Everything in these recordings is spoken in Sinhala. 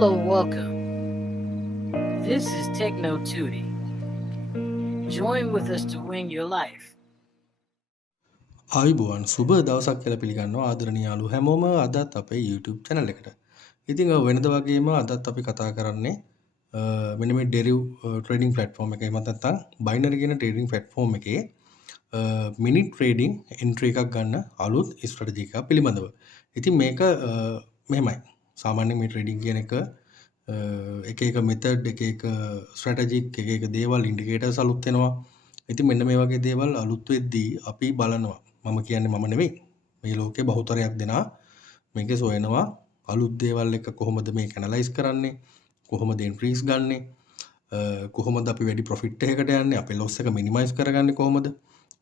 Hello, welcome. This is Techno Tuty. Join with us to win your life. ආයුබෝවන් සුබ දවසක් කියලා පිළිගන්නවා ආදරණීය යාළු හැමෝම අදත් අපේ YouTube channel එකට. ඉතින් වෙනද වගේම අදත් අපි කතා කරන්නේ මෙන්න මේ Deriv trading platform එකේ මත නැත්නම් binary කියන trading platform එකේ mini trading entry එකක් ගන්න අලුත් strategy එකක් පිළිබඳව. ඉතින් මේක මෙහෙමයි. සාමාන්‍යයෙන් මේ trading කියන එක එක method එක strategic එක දේවල් indicators අලුත් වෙනවා. ඉතින් මෙන්න මේ වගේ දේවල් අලුත් වෙද්දී අපි බලනවා. මම කියන්නේ මම නෙවෙයි. මේ ලෝකේ බහුතරයක් දෙනා මේකේ සොයනවා අලුත් දේවල් එක කොහොමද මේක ඇනලයිස් කරන්නේ? කොහොමද එන්ට්‍රීස් ගන්නෙ? කොහොමද අපි වැඩි ප්‍රොෆිට් එකකට යන්නේ? අපේ ලොස් එක මිනිමයිස් කරගන්නේ කොහොමද?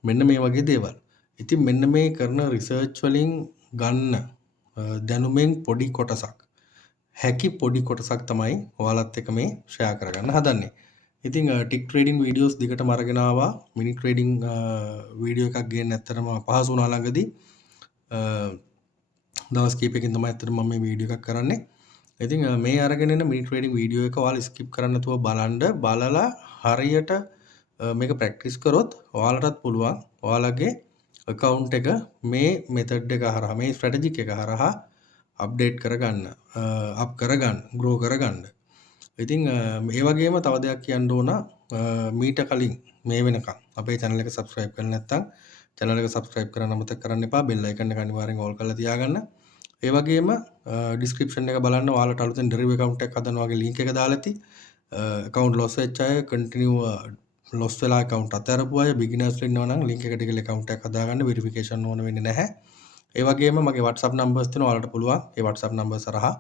මෙන්න මේ වගේ දේවල්. ඉතින් මෙන්න මේ කරන රිසර්ච් වලින් ගන්න දැනුමෙන් පොඩි කොටසක් හැකි පොඩි කොටසක් තමයි ඔයාලත් එක්ක මේ ෂෙයා කරගන්න හදන්නේ. ඉතින් ටික් ට්‍රේඩින් වීඩියෝස් දිගටම අරගෙන ආවා. මිනි ට්‍රේඩින් වීඩියෝ එකක් ගේන්න ඇත්තටම අපහසු වුණා ළඟදී. දවස් කිහිපයකින් තමයි ඇත්තටම මම මේ වීඩියෝ එකක් කරන්නේ. ඉතින් මේ අරගෙන එන මිනි ට්‍රේඩින් වීඩියෝ එක ඔයාලා ස්කිප් කරන්න නැතුව බලලා හරියට මේක ප්‍රැක්ටිස් කරොත් ඔයාලටත් පුළුවන් ඔයාලගේ account එක මේ method එක හරහා මේ strategy එක හරහා අප්ඩේට් කරගන්න, අප් කරගන්න, grow කරගන්න. ඉතින් ඒ වගේම තව දෙයක් කියන්න ඕන මීට කලින් මේ වෙනකම් අපේ channel එක subscribe කරලා නැත්නම් channel එක subscribe කරන්න අමතක කරන්න එපා. bell icon එක අනිවාර්යෙන් all කරලා තියාගන්න. ඒ වගේම description එක බලන්න ඔයාලට අලුතෙන් Deriv account එකක් හදනවා වගේ link එක දාලා ඇති. account loss වෙච්ච අය continue loss වෙලා account අතහැරපු අය beginners ඉන්නවා නම් link එකට ගිහලා account එකක් හදාගන්න verification ඕන වෙන්නේ නැහැ. ඒ වගේම මගේ WhatsApp numbers තියෙනවා ඔයාලට පුළුවන් ඒ WhatsApp numbers හරහා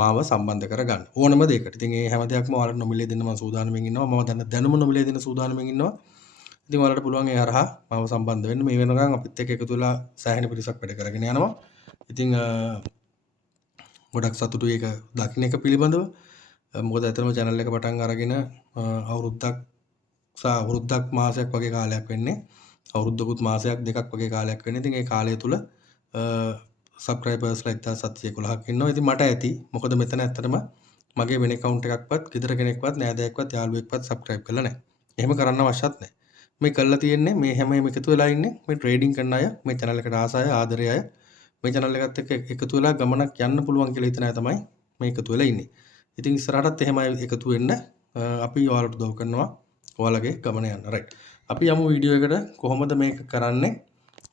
මාව සම්බන්ධ කරගන්න ඕනම දෙයකට. ඉතින් මේ හැම දෙයක්ම ඔයාලට නොමිලේ දෙන්න මම සූදානම්ෙන් ඉන්නවා. මම දැනුම නොමිලේ දෙන්න සූදානම්ෙන් ඉන්නවා. ඉතින් ඔයාලට පුළුවන් ඒ හරහා මාව සම්බන්ධ වෙන්න. මේ වෙනකන් අපිත් එක්ක එකතු වෙලා සෑහෙන පිරිසක් වැඩ කරගෙන යනවා. ඉතින් ගොඩක් සතුටුයි ඒක දකින්න එක පිළිබඳව. මොකද ඇත්තටම channel එක පටන් අරගෙන අවුරුද්දක් මාසයක් වගේ කාලයක් වෙන්නේ. අවුරුද්දකුත් මාසයක් දෙකක් වගේ කාලයක් වෙන්නේ. ඉතින් ඒ කාලය තුල subscribers like 1711ක් ඉන්නවා. ඉතින් මට ඇති. මොකද මෙතන ඇත්තටම මගේ වෙන account එකක්වත්, ගෙදර කෙනෙක්වත්, නෑදෑයෙක්වත්, යාළුවෙක්වත් subscribe කරලා නැහැ. එහෙම කරන්න අවශ්‍යත් නැහැ. මේ කරලා තියෙන්නේ මේ හැමෝම එකතු වෙලා ඉන්නේ මේ trading කරන අය, මේ channel එකට ආස අය, ආදරේ අය, මේ channel එකත් එක්ක එකතු වෙලා ගමනක් යන්න පුළුවන් කියලා හිතන අය තමයි මේ එකතු වෙලා ඉන්නේ. ඉතින් ඉස්සරහටත් එහෙමයි එකතු වෙන්න අපි ඔයාලට උදව් කරනවා. ඔයාලගේ ගමන යන්න. right. අපි යමු වීඩියෝ එකට කොහොමද මේක කරන්නේ?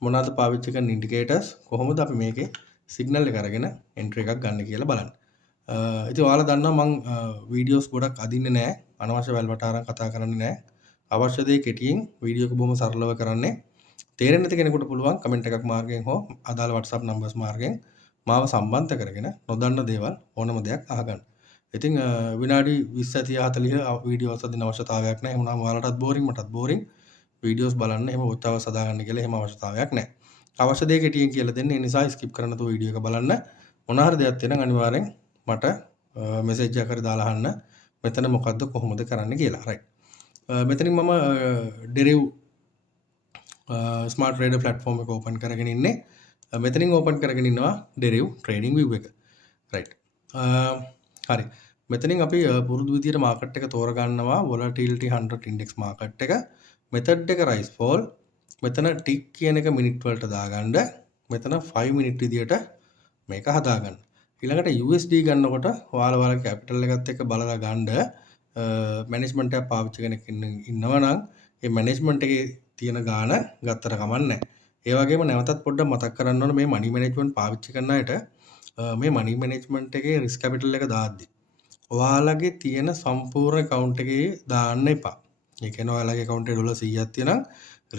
මොනවාද පාවිච්චි කරන ඉන්ඩිකේටර්ස් කොහොමද අපි මේකේ සිග්නල් එක අරගෙන එන්ට්‍රි එකක් ගන්න කියලා බලන්න. ඉතින් ඔයාලා දන්නවා මම වීඩියෝස් ගොඩක් අදින්නේ නැහැ. අනවශ්‍ය වැල්වට අරන් කතා කරන්නේ නැහැ. අවශ්‍ය දේ කෙටියෙන් වීඩියෝ එක බොහොම සරලව කරන්නේ. තේරෙන්නේ නැති කෙනෙකුට පුළුවන් කමෙන්ට් එකක් මාර්ගයෙන් හෝ අදාළ WhatsApp numbers මාර්ගයෙන් මාව සම්බන්ධ කරගෙන නොදන්න දේවල් ඕනම දෙයක් අහගන්න. ඉතින් විනාඩි 20 30 40 වීඩියෝස් අදින අවශ්‍යතාවයක් නැහැ. එහෙනම් ඔයාලටත් බෝරින් මටත් බෝරින් වීඩියෝස් බලන්න එහෙම උත්සාහ සදාගන්න කියලා එහෙම අවශ්‍යතාවයක් නැහැ. අවශ්‍ය දේ කෙටියෙන් කියලා දෙන්න. ඒ නිසා ස්කිප් කරන්න නැතුව වීඩියෝ එක බලන්න. මොන හරි දෙයක් තියෙනම් අනිවාර්යෙන් මට මෙසේජ් එකක් හරි දාලා අහන්න. මෙතන මොකද්ද කොහොමද කරන්න කියලා. right. මෙතනින් මම Deriv smart trader platform එක open කරගෙන ඉන්නේ. මෙතනින් open කරගෙන ඉන්නවා Deriv trading view එක. right. හරි. මෙතනින් අපි පුරුදු විදියට මාකට් එක තෝරගන්නවා volatility 100 index මාකට් එක. මෙතඩ් එක rise fall. මෙතන tick කියන එක මිනිත් වලට දාගන්න. මෙතන 5 මිනිත් විදියට මේක හදාගන්න. ඊළඟට USD ගන්නකොට ඔයාලා කැපිටල් එකත් එක්ක බලලා ගන්න මැනේජ්මන්ට් එක පාවිච්චි කෙනෙක් ඉන්නවා නම් ඒ මැනේජ්මන්ට් එකේ තියෙන ගාණ ගත්තට කමක් නැහැ. ඒ වගේම නැවතත් පොඩ්ඩක් මතක් කරන්න ඕනේ මේ මනි මැනේජ්මන්ට් පාවිච්චි කරන අයට මේ මනි මැනේජ්මන්ට් එකේ රිස්ක් කැපිටල් එක දාද්දි ඔයාලගේ තියෙන සම්පූර්ණ account එකේ දාන්න එපා. ඒ කියන්නේ ඔයාලගේ account එකේ $100ක් තියෙනවා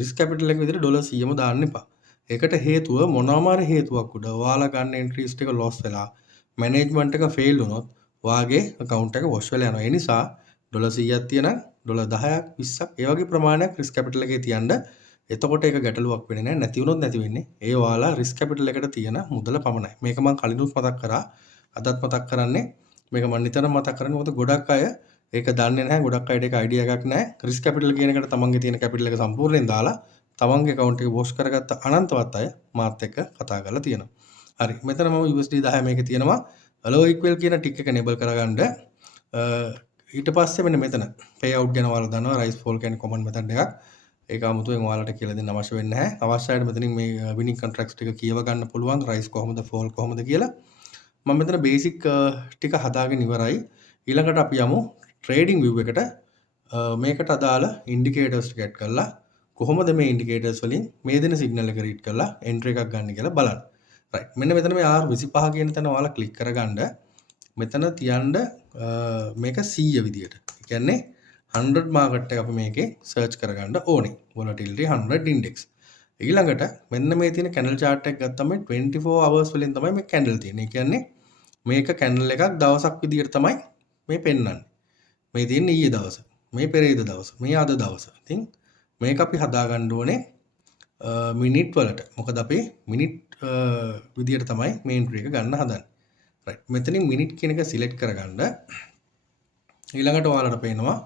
රිස්ක් කැපිටල් එක විදිහට $100ම දාන්න එපා. ඒකට හේතුව මොනවාම හරි හේතුවක් උඩ ඔයාලා ගන්න එන්ට්‍රීස් ටික loss වෙලා මැනේජ්මන්ට් එක fail වුණොත් ඔයාගේ account එක wash වෙලා යනවා. ඒ නිසා $100ක් තියෙනවා $10ක් 20ක් ඒ වගේ ප්‍රමාණයක් රිස්ක් කැපිටල් එකේ තියන්න. එතකොට ඒක ගැටලුවක් වෙන්නේ නැහැ. නැති වුණොත් නැති වෙන්නේ. ඒ ඔයාලා රිස්ක් කැපිටල් එකට තියෙන මුදල පමණයි. මේක මම කලිනුත් මතක් කරා. අදත් මතක් කරන්නේ. මේක මම නිතරම මතක් කරන්නේ. මොකද ගොඩක් අය ඒක දන්නේ නැහැ. ගොඩක් අයට ඒක අයිඩියා එකක් නැහැ. රිස්ක් කැපිටල් කියන එකට තමන්ගේ තියෙන කැපිටල් එක සම්පූර්ණයෙන් දාලා තමන්ගේ account එක wash කරගත්ත අනන්තවත් අය මාත් එක්ක කතා කරලා තියෙනවා. හරි. මෙතන මම USD 10 මේකේ තියෙනවා. allow equal කියන ටික එක enable කරගන්න ඊට පස්සේ මෙන්න මෙතන payout ගැන ඔයාලා දන්නවා rise fall කියන්නේ common method එකක්. ඒක 아무තෙන් ඔයාලට කියලා දෙන්න අවශ්‍ය වෙන්නේ නැහැ. අවශ්‍යයිට මෙතනින් මේ winning contracts ටික කියව ගන්න පුළුවන් rise කොහොමද fall කොහොමද කියලා. මම මෙතන basic ටික හදාගෙන ඉවරයි. ඊළඟට අපි යමු trading view එකට. මේකට අදාළ indicators ටික add කරලා කොහොමද මේ indicators වලින් මේ දෙන signal එක read කරලා entry එකක් ගන්න කියලා බලන්න. right. මෙන්න මෙතන මේ R25 කියන තැන ඔයාලා click කරගන්න. මෙතන තියන්න මේක 100 විදියට. ඒ කියන්නේ 100 market එක අපි මේකේ search කරගන්න ඕනේ. volatility 100 index. ඊළඟට මෙන්න මේ තියෙන candle chart එක ගත්තම 24 hours වලින් තමයි මේ candle තියෙන්නේ. ඒ කියන්නේ මේක candle එකක් දවසක් විදියට තමයි මේ පෙන්වන්නේ. මේ තියෙන්නේ ඊයේ දවස. මේ පෙරේද දවස. මේ අද දවස. ඉතින් මේක අපි හදා ගන්න ඕනේ මිනිත් වලට. මොකද අපි මිනිත් විදියට තමයි මේ entry එක ගන්න හදන්නේ. right. මෙතනින් මිනිත් කියන එක select කරගන්න. ඊළඟට ඔයාලට පේනවා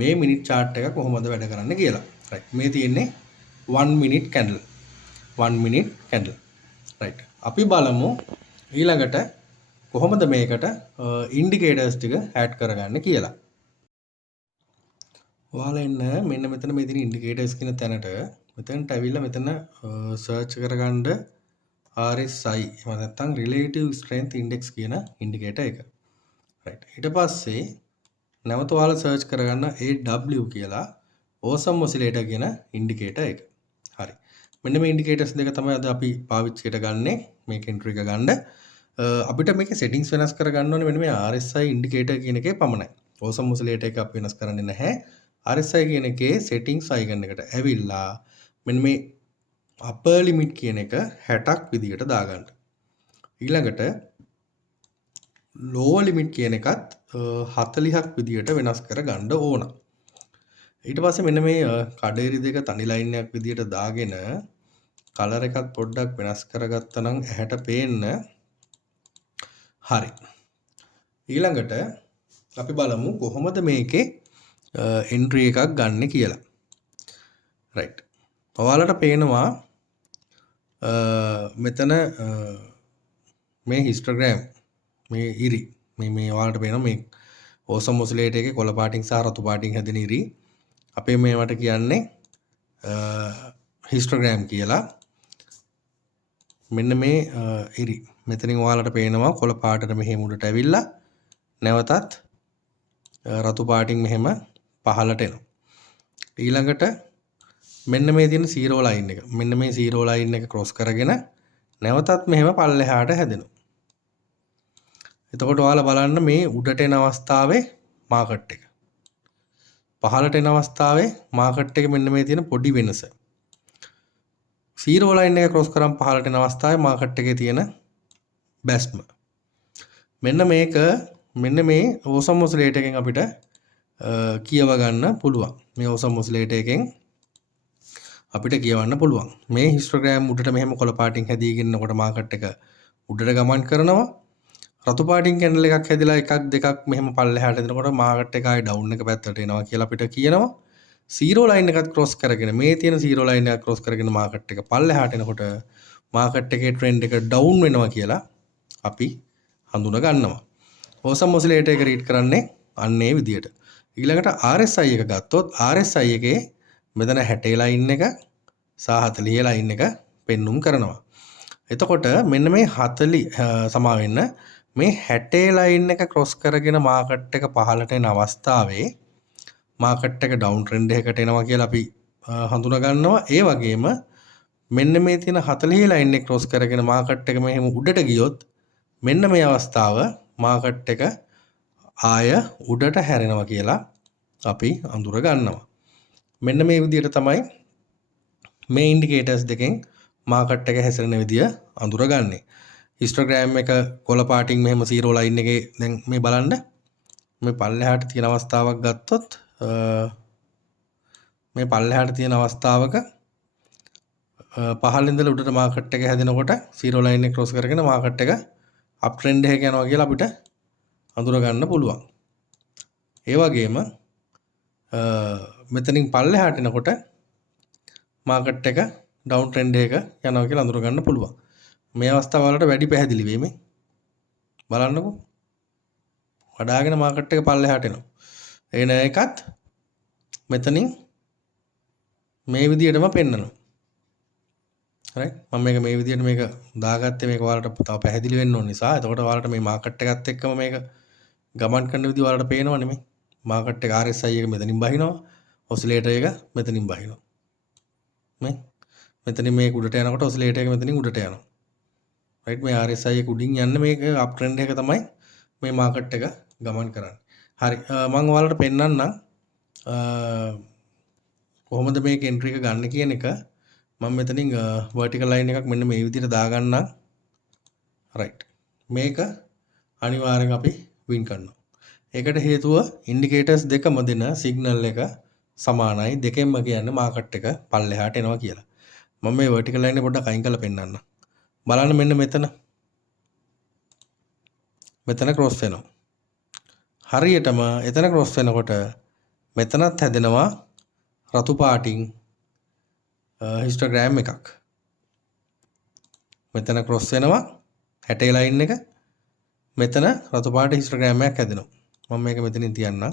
මේ මිනිත් chart එක කොහොමද වැඩ කරන්නේ කියලා. right. මේ තියෙන්නේ 1 minute candle. 1 minute candle. right. අපි බලමු ඊළඟට කොහොමද මේකට indicators ටික add කරගන්න කියලා. ඔයාලා එන්න මෙන්න මෙතන මේ තියෙන indicators කියන තැනට මෙතනට ඇවිල්ලා මෙතන search කරගන්න RSI එහෙම නැත්නම් relative strength index කියන indicator එක. right. ඊට පස්සේ නැවත ඔයාලා search කරගන්න AW කියලා awesome oscillator කියන indicator එක. හරි. මෙන්න මේ indicators දෙක තමයි අද අපි පාවිච්චියට ගන්නෙ මේක entry එක ගන්න. අපිට මේකේ settings වෙනස් කරගන්න ඕනේ මෙන්න මේ RSI indicator කියන එකේ පමණයි. awesome oscillator එක අපි වෙනස් කරන්නේ නැහැ. RSI කියන එකේ settings icon එකට ඇවිල්ලා මෙන්න මේ upper limit කියන එක 60ක් විදියට දාගන්න. ඊළඟට lower limit කියන එකත් 40ක් විදියට වෙනස් කරගන්න ඕන. ඊට පස්සේ මෙන්න මේ කඩේරි දෙක තනි ලයින් එකක් විදියට දාගෙන color එකත් පොඩ්ඩක් වෙනස් කරගත්තා නම් ඇහැට පේන්න හරි. ඊළඟට අපි බලමු කොහොමද මේකේ entry එකක් ගන්න කියලා. right. ඔයාලට පේනවා මෙතන මේ histogram මේ ඉරි මේ ඔයාලට පේනවා මේ awesome oscillator එකේ කොළ පාටින් සහ රතු පාටින් හැදෙන ඉරි අපේ මේවට කියන්නේ histogram කියලා. මෙන්න මේ ඉරි මෙතනින් ඔයාලට පේනවා කොළ පාටට මෙහෙම උඩට ඇවිල්ලා නැවතත් රතු පාටින් මෙහෙම පහළට එනවා. ඊළඟට මෙන්න මේ තියෙන 0 line එක. මෙන්න මේ 0 line එක cross කරගෙන නැවතත් මෙහෙම පල්ලෙහාට හැදෙනවා. එතකොට ඔයාලා බලන්න මේ උඩට එන අවස්ථාවේ market එක. පහළට එන අවස්ථාවේ market එක මෙන්න මේ තියෙන පොඩි වෙනස. 0 line එක cross කරන් පහළට එන අවස්ථාවේ market එකේ තියෙන බැස්ම. මෙන්න මේ awesome oscillator එකෙන් අපිට කියව ගන්න පුළුවන්. මේ awesome oscillator එකෙන් අපිට කියවන්න පුළුවන්. මේ histogram උඩට මෙහෙම කොළ පාටින් හැදීගෙන යනකොට market එක උඩට ගමන් කරනවා. රතු පාටින් candle එකක් හැදිලා එකක් දෙකක් මෙහෙම පල්ලෙහාට එනකොට market එක ආයේ down එක පැත්තට එනවා කියලා අපිට කියනවා. 0 line එකත් cross කරගෙන මේ තියෙන 0 line එක cross කරගෙන market එක පල්ලෙහාට එනකොට market එකේ trend එක down වෙනවා කියලා අපි හඳුනා ගන්නවා. awesome oscillator එක read කරන්නේ අන්න ඒ විදියට. ඊළඟට RSI එක ගත්තොත් RSI එකේ මෙතන 60 line එක සහ 40 line එක පෙන්눔 කරනවා. එතකොට මෙන්න මේ 40 සමා වෙන්න මේ 60 line එක cross කරගෙන market එක පහළට එන අවස්ථාවේ market එක down trend එකකට එනවා කියලා අපි හඳුනා ගන්නවා. ඒ වගේම මෙන්න මේ තියෙන 40 line එක cross කරගෙන market එක මෙහෙම උඩට ගියොත් මෙන්න මේ අවස්ථාව market එක ආය උඩට හැරෙනවා කියලා අපි අඳුර ගන්නවා. මෙන්න මේ විදිහට තමයි මේ indicators දෙකෙන් market එක හැසිරෙන විදිය අඳුරගන්නේ. histogram එක කොළ පාටින් මෙහෙම 0 line එකේ දැන් මේ බලන්න මේ පල්ලෙහාට තියෙන අවස්ථාවක් ගත්තොත් මේ පල්ලෙහාට තියෙන අවස්ථාවක පහළ ඉඳලා උඩට market එක හැදෙනකොට 0 line එක cross කරගෙන market එක up trend එකක යනවා කියලා අපිට අඳුර ගන්න පුළුවන්. ඒ වගේම මෙතනින් පල්ලෙහාට එනකොට market එක down trend එක යනවා කියලා අඳුර ගන්න පුළුවන්. මේ අවස්ථාව වලට වැඩි පැහැදිලි වෙයි මේ. බලන්නකෝ. වඩාගෙන මාකට් එක පල්ලෙහාට එනවා. එන එකත් මෙතනින් මේ විදිහටම පෙන්නනවා. right මම මේ විදිහට මේක දාගත්තේ මේක ඔයාලට තව පැහැදිලි වෙන්න ඕන නිසා. එතකොට ඔයාලට මේ මාකට් එකත් එක්කම මේක ගමන් කරන විදිහ ඔයාලට පේනවනේ මේ. මාකට් එක RSI එක මෙතනින් බහිනවා. ඔසිලේටර් එක මෙතනින් බහිනවා. මේ මෙතනින් මේක උඩට යනකොට ඔසිලේටර් එක මෙතනින් උඩට යනවා. right මේ RSI එක උඩින් යන්න මේක අප් ට්‍රෙන්ඩ් එක තමයි මේ මාකට් එක ගමන් කරන්නේ. හරි මම ඔයාලට පෙන්නන්නම් කොහොමද මේක එන්ට්‍රි එක ගන්න කියන එක. මම මෙතනින් vertical line එකක් මෙන්න මේ විදිහට දාගන්නම්. right මේක අනිවාර්යෙන් අපි win කරනවා. ඒකට හේතුව indicators දෙකම දෙන signal එක සමානයි. දෙකෙන්ම කියන්නේ මාකට් එක පල්ලෙහාට එනවා කියලා. මම මේ vertical line එක පොඩ්ඩක් අයින් කරලා පෙන්නන්නම්. බලන්න මෙන්න මෙතන cross වෙනවා. හරියටම එතන cross වෙනකොට මෙතනත් හැදෙනවා රතු පාටින් histogram එකක්. මෙතන cross වෙනවා 60 line එක. මෙතන රතු පාට histogram එකක් හැදෙනවා. මම මේක මෙතනින් තියන්නම්.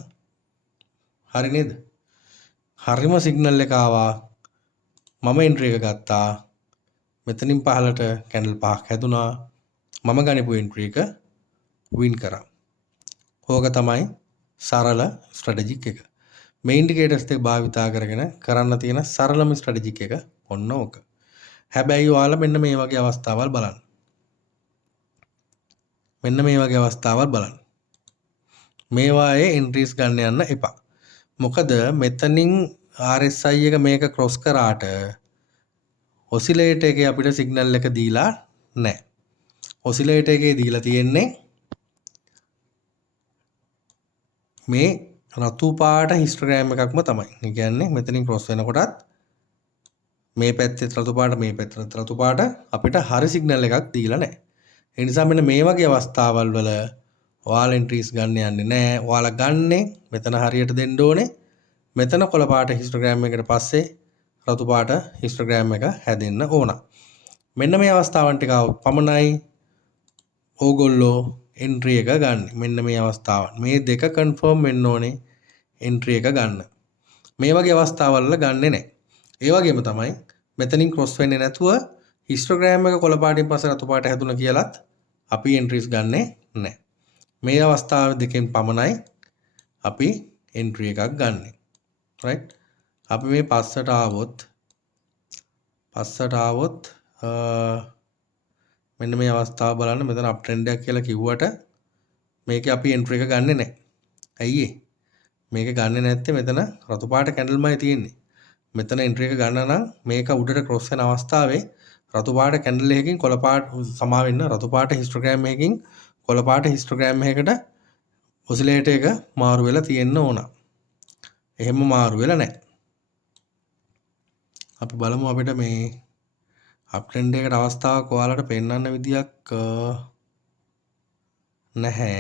හරි නේද? හරිම සිග්නල් එක ආවා. මම එන්ට්‍රි එක ගත්තා. මෙතනින් පහලට කැන්ඩල් පහක් හැදුනා. මම ගනිපු එන්ට්‍රි එක වින් කරා. ඕක තමයි සරල ස්ට්‍රැටජික් එක. මේ ඉන්ඩිකේටර්ස් දෙක භාවිතා කරගෙන කරන්න තියෙන සරලම ස්ට්‍රැටජික් එක ඔන්න ඕක. හැබැයි ඔයාලා මෙන්න මේ වගේ අවස්ථාවල් බලන්න. මෙන්න මේ වගේ අවස්ථාවල් බලන්න. මේවායේ එන්ට්‍රීස් ගන්න යන්න එපා. මොකද මෙතනින් RSI එක මේක ක්‍රොස් කරාට ඔසිලේටර් එකේ අපිට සිග්නල් එක දීලා නැහැ. ඔසිලේටර් එකේ දීලා තියෙන්නේ මේ රතු පාට හිස්ටෝග්‍රෑම් එකක්ම තමයි. ඒ කියන්නේ මෙතනින් ක්‍රොස් වෙනකොටත් මේ පැත්තේ රතු පාට මේ පැත්තේ රතු පාට අපිට හරි සිග්නල් එකක් දීලා නැහැ. ඒ නිසා මෙන්න මේ වගේ අවස්ථාවල් වල ඔයාලා එන්ට්‍රීස් ගන්න යන්නේ නැහැ. ඔයාලා ගන්නේ මෙතන හරියට දෙන්න ඕනේ. මෙතන කොළ පාට හිස්ටෝග්‍රෑම් එකකට පස්සේ රතු පාට හිස්ටෝග්‍රෑම් එක හැදෙන්න ඕන. මෙන්න මේ අවස්ථාවන් ටික පමණයි ඕගොල්ලෝ එන්ට්‍රි එක ගන්න. මෙන්න මේ අවස්ථාවන්. මේ දෙක කන්ෆර්ම් වෙන්න ඕනේ එන්ට්‍රි එක ගන්න. මේ වගේ අවස්ථාවල් වල ගන්නෙ නැහැ. ඒ වගේම තමයි මෙතනින් ක්‍රොස් වෙන්නේ නැතුව හිස්ටෝග්‍රෑම් එක කොළ පාටින් පස්සේ රතු පාට හැදුණා කියලත් අපි එන්ට්‍රීස් ගන්නෙ නැහැ. මේ අවස්ථාව දෙකෙන් පමණයි අපි එන්ට්‍රි එකක් ගන්නෙ. right අපි මේ පස්සට ආවොත් මෙන්න මේ අවස්ථාව බලන්න. මෙතන අප් ට්‍රෙන්ඩ් එකක් කියලා කිව්වට මේකේ අපි එන්ට්‍රි එක ගන්නෙ නැහැ. ඇයි මේක ගන්නෙ නැත්තේ? මෙතන රතු පාට කැන්ඩල්මයි තියෙන්නේ. මෙතන එන්ට්‍රි එක ගන්න නම් මේක උඩට ක්‍රොස් වෙන අවස්ථාවේ රතු පාට කැන්ඩල් එකකින් කොළ පාට සමා වෙන්න රතු පාට හිස්ටෝග්‍රෑම් එකකින් කොළ පාට හිස්ටෝග්‍රෑම් එකකට ඔසිලේටර් එක මාරු වෙලා තියෙන්න ඕන. එහෙම මාරු වෙලා නැහැ. අපි බලමු අපිට මේ අප් ට්‍රෙන්ඩ් එකකට අවස්ථාවක් ඔයාලට පෙන්වන්න විදියක් නැහැ.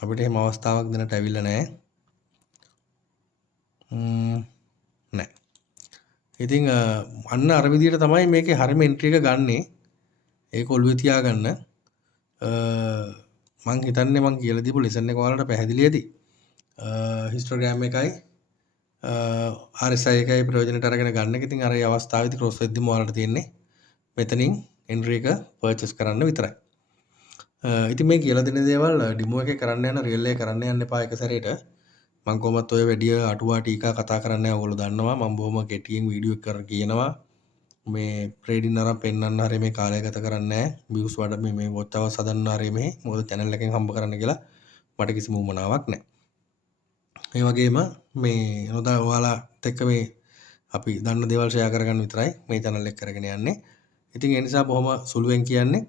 අපිට එහෙම අවස්ථාවක් දෙන්නට ඇවිල්ලා නැහැ. නැහැ. ඉතින් අන්න අර විදියට තමයි මේකේ හරිම එන්ට්‍රි එක ගන්නෙ. ඒක ඔළුවේ තියාගන්න. මං හිතන්නේ මං කියලා දීපු ලෙසන් එක ඔයාලට පැහැදිලි ඇති. හිස්ටෝග්‍රෑම් එකයි RSI එකයි ප්‍රයෝජනට අරගෙන ගන්න එක. ඉතින් අර ඒ අවස්ථාවේදී ක්‍රොස් වෙද්දිම ඔයාලට තියෙන්නේ මෙතනින් එන්ට්‍රි එක පර්චේස් කරන්න විතරයි. ඉතින් මේ කියලා දෙන දේවල් ඩෙමෝ එකේ කරන්න යන රියල් එකේ කරන්න යන්න එපා එක සැරේට. මම කොහොමත් ඔය වැඩි අටුවා ටීකා කතා කරන්නේ නැහැ. ඔයගොල්ලෝ දන්නවා මම බොහොම කෙටියෙන් වීඩියෝ එක කරලා කියනවා. මේ ට්‍රේඩින් අරන් පෙන්නන්න හරිය මේ කාලය ගත කරන්නේ නැහැ. views වල මේ watch hours හදන්න හරිය මේ මොකද channel එකෙන් හම්බ කරන්න කියලා මට කිසිම උවමනාවක් නැහැ. ඒ වගේම මේ නොදා ඔයාලාත් එක්ක මේ අපි දන්න දේවල් ෂෙයා කරගන්න විතරයි මේ channel එක කරගෙන යන්නේ. ඉතින් ඒ නිසා බොහොම සුළුවෙන් කියන්නේ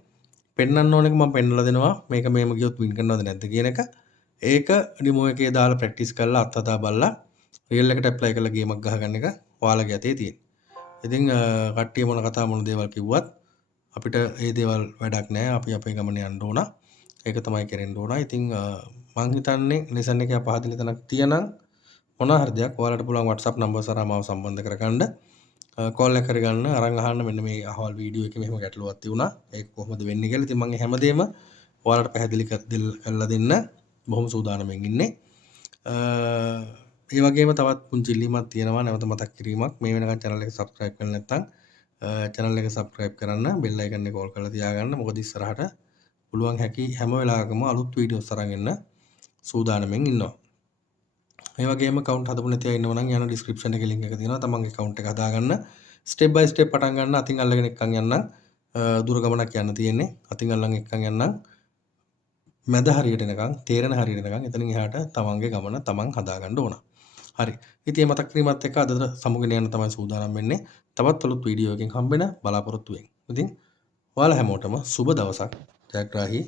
පෙන්නන්න ඕන එක මම පෙන්නලා දෙනවා. මේක මෙහෙම ගියොත් වින් කරනවද නැද්ද කියන එක. ඒක ඩෙමෝ එකේ දාලා ප්‍රැක්ටිස් කරලා අත්හදා බලලා රියල් එකට ඇප්ලයි කරලා ගේමක් ගහගන්න එක ඔයාලගේ අතේ තියෙන. ඉතින් කට්ටිය මොන කතා මොන දේවල් කිව්වත් අපිට ඒ දේවල් වැඩක් නැහැ. අපි අපේ ගමන යන්න ඕන. ඒක තමයි කරෙන්න ඕන. ඉතින් මං හිතන්නේ ලෙසන් එකේ අපහදලි තැනක් තියනම් මොනවා හරි දෙයක් ඔයාලට පුළුවන් WhatsApp නම්බර් සරහා මාව සම්බන්ධ කරගන්න. කෝල් එකක් කරගන්න අරන් අහන්න මෙන්න මේ අහවල් වීඩියෝ එකේ මෙහෙම ගැටලුවක් තිබුණා. ඒක කොහොමද වෙන්නේ කියලා. ඉතින් මම හැමදේම ඔයාලට පැහැදිලි කරලා දෙන්න බොහොම සූදානම්ෙන් ඉන්නේ. ඒ වගේම තවත් පුංචි ඉල්ලීමක් තියෙනවා නැවත මතක් කිරීමක්. මේ වෙනකන් channel එක subscribe කරලා නැත්නම් channel එක subscribe කරන්න bell icon එක all කරලා තියාගන්න. මොකද ඉස්සරහට පුළුවන් හැකි හැම වෙලාවකම අලුත් වීඩියෝස් අරන් එන්න සූදානම්ෙන් ඉන්නවා. මේ වගේම account හදපු නැති අය ඉන්නවා නම් යන description එකේ link එක තියෙනවා. තමන්ගේ account එක හදාගන්න. step by step පටන් ගන්න. අතින් අල්ලගෙන එක්කන් යන්න. දුර ගමනක් යන්න තියෙන්නේ. අතින් අල්ලන් එක්කන් යන්න. මැද හරියට එනකන් තේරෙන හරියට එනකන් එතනින් එහාට තමන්ගේ ගමන තමන් හදාගන්න ඕන. හරි. ඉතින් මේ මතක් කිරීමත් එක්ක අද සමුගෙන යන්න තමයි සූදානම් වෙන්නේ. තවත් අලුත් වීඩියෝ එකකින් හම්බෙන බලාපොරොත්තු වෙන්න. ඉතින් ඔයාලා හැමෝටම සුබ දවසක්. ජයග්‍රාහී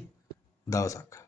දවසක්.